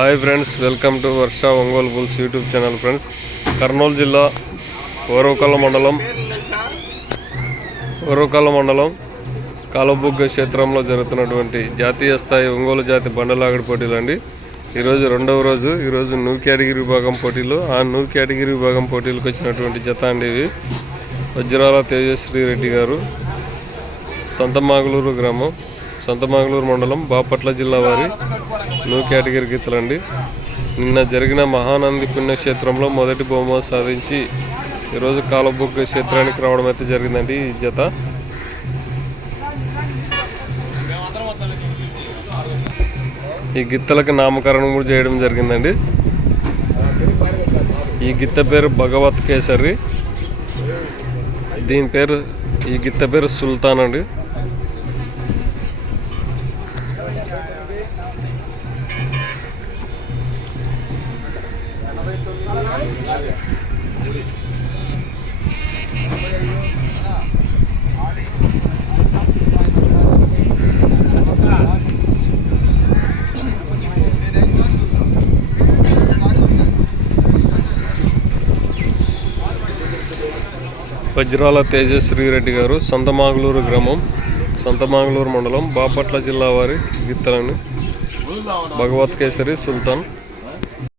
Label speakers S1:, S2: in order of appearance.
S1: Hi friends welcome to Varsha Ongole bulls YouTube channel friends Kurnool జిల్లా ఓరవకల్ల మండలం ఓరవకల్ల మండలం కాలబుగ్గ క్షేత్రంలో జరుగుతున్నటువంటి జాతీయ స్థాయి ఒంగోలు జాతి బండలాగడి పోటీలు అండి ఈరోజు రెండవ రోజు ఈరోజు న్యూ కేటగిరీ విభాగం పోటీలు. ఆ న్యూ కేటగిరీ విభాగం పోటీలకు వచ్చినటువంటి జత అండి ఇవి. వజ్రాల తేజశ్రీ రెడ్డి గారు సంతమాగులూరు గ్రామం. సంతమాగులూరు మండలం బాపట్ల జిల్లా వారి న్యూ కేటగిరీ గీతలండి. నిన్న జరిగిన మహానంది పుణ్యక్షేత్రంలో మొదటి బహుమతి సాధించి ఈరోజు కాలబుగ్గ క్షేత్రానికి రావడం అయితే జరిగిందండి ఈ జత. ఈ గిత్తలకు నామకరణం కూడా చేయడం జరిగిందండి. ఈ గిత్త పేరు భగవత్ కేసరి. దీని పేరు ఈ గిత్త పేరు సుల్తాన్ అండి. వజ్రాల తేజశ్రీరెడ్డి రెడ్డి గారు సంతమాగులూరు గ్రామం. సంతమాగులూరు మండలం బాపట్ల జిల్లా వారి గిత్తలని భగవత్ కేసరి సుల్తాన్